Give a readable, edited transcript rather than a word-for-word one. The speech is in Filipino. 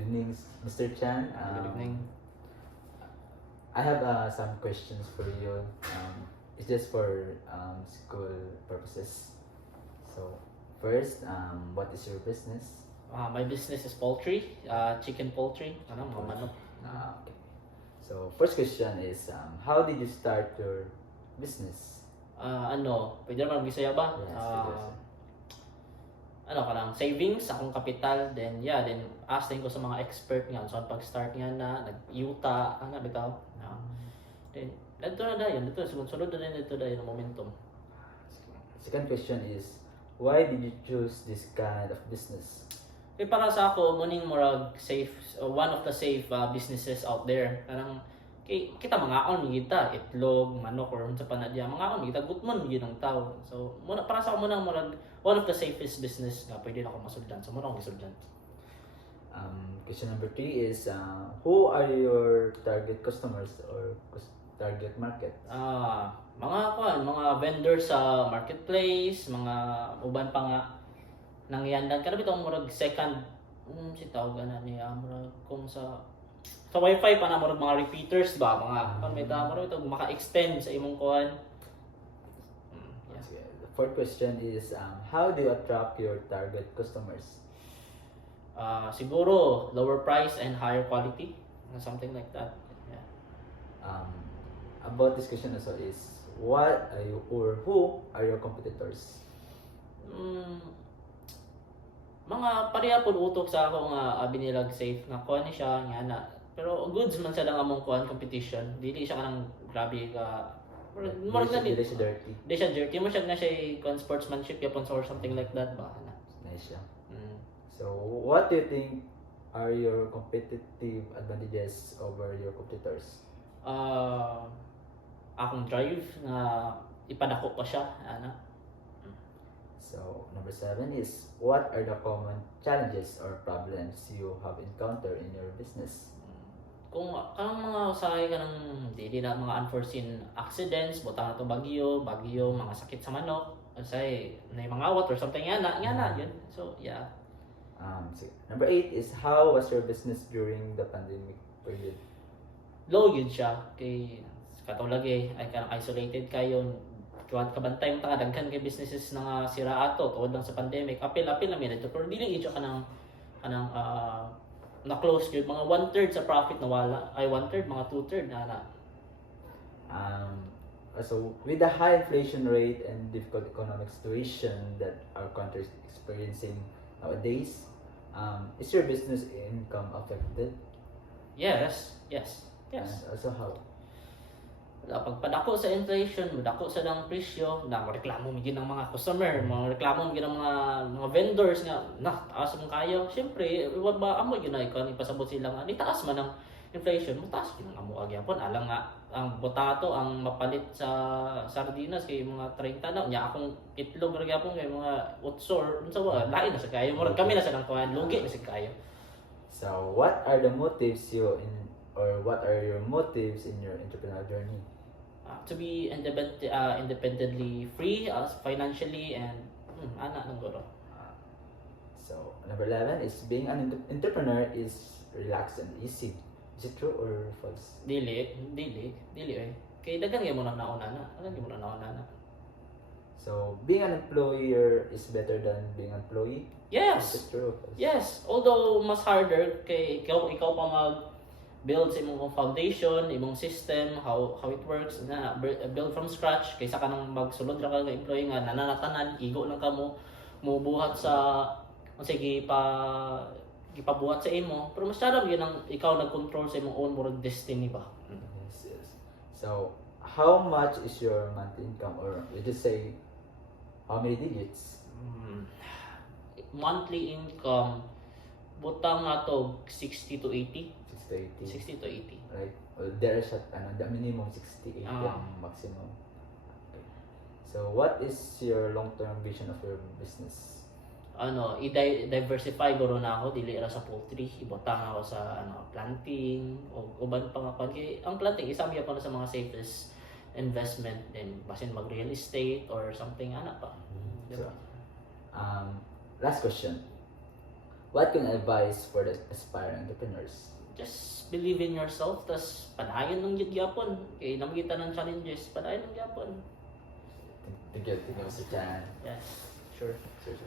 evening, Mr. Chan. Good evening. I have some questions for you. It's just for school purposes. So, first, what is your business? My business is poultry, chicken poultry, mga manok. Okay. So, first question is, how did you start your business? Pwede naman Bisaya ba? Yes, yes. Savings, akong kapital, then asking ko sa mga expert nga, so pag-start nga na, nag-yuta, bitaw. Then, dito na dayon, sunod na rin dito dayon, momentum. Second question is, why did you choose this kind of business? Para sa ako, muning murag safe, one of the safe businesses out there. Kita mangaon kita itlog, manok or sa panadya, mangaon kita gutmon gyud ang tao. So para sa ako murag one of the safest business nga pwede na ako masudlan. So muna akong gisudlan. Question number 3 is, who are your target customers or target market? Mga vendors sa marketplace, mga uban pa nga nangyandan kada bitong murag second si tawagan na niya murag kung sa wifi pa na murag mga repeaters ba mga murag ito maka-extend sa imong kuan. The fourth question is, how do you attract your target customers? Siguro lower price and higher quality, something like that. About this question also is, what are you or who are your competitors? Mga pareha pod utok sa ako nga binilag safe nga kuan ni siya nga na pero goods man sa lang among kuan competition dili siya kanang grabe ka more than Dili siya dirty. Di siya dirty mo siya na siya kuan sportsmanship yapon or something like that ba na. Nice siya. So what do you think are your competitive advantages over your competitors? Akong drive nga ipadako pa siya So, number 7 is, what are the common challenges or problems you have encountered in your business? Kung kanang mga usahay ka ng dili na mga unforeseen accidents, butang na to bagyo, mga sakit sa manok, usahay na mga awat or something yun. So, yeah. Number 8 is, how was your business during the pandemic period? Low yun siya. Kay katong ay kanang isolated kayo. Tuwad kabantay mo daghan kay businesses na sira ato tungod lang sa pandemic. Apil na mi dito pero dili gyud kanang na close gyud mga 1/3 sa profit nawala. Ay 1/3 mga 2/3 na. So with the high inflation rate and difficult economic situation that our country is experiencing nowadays, is your business income affected? Yes. And also how? Pagpadako sa inflation, madako sa lang presyo, reklamo mi ng mga customer, reklamo mi ng mga vendors nga, taas man kayo. Syempre, amo gyud na ikaw ipasabot sila nga, ni taas man ang inflation, mataas gyud ang amo agyapon. Alang nga ang botato ang mapalit sa sardinas kay mga 30 na nya akong itlog ra gyapon kay mga utsor, unsa ba lain na sa kayo. Murag kami na sa nang kuan, lugi na sa kayo. So, what are the motives what are your motives in your entrepreneurial journey? To be independently free financially and guro. So number 11 is, being an entrepreneur is relaxed and easy. Is it true or false? Dili kay daghan gyud mo na nauna na. So being an employer is better than being an employee? Yes. Is it true or false? Yes, although mas harder kay ikaw pa mag build sa imong foundation, imong system, how it works, na build from scratch kaysa ka nang magsulod ra ka nga employee nga nananatanan, igo lang kamo mubuhat sa sige gipabuhat sa imo, pero mas sarap yun ang ikaw nag-control sa imong own murag destiny ba. Yes. So how much is your monthly income, or you just say how many digits? Monthly income butang ato 60 to 80. 60 to 80. 60 to 80. Right? Well, there is the minimum 60, 80 ang maximum. Okay. So what is your long-term vision of your business? I-diversify guro na ako dili ra sa poultry, ibutang ako sa planting o uban pa nga kay ang planting isa pa na sa mga safest investment, then basin mag real estate or something pa. So, last question. what can advice for the aspiring entrepreneurs? Just believe in yourself, tas padayon ng gyapon. Kay namagita ng challenges, padayon ng gyapon. Thank you, Mr. Chan. Yes, sure. Sure.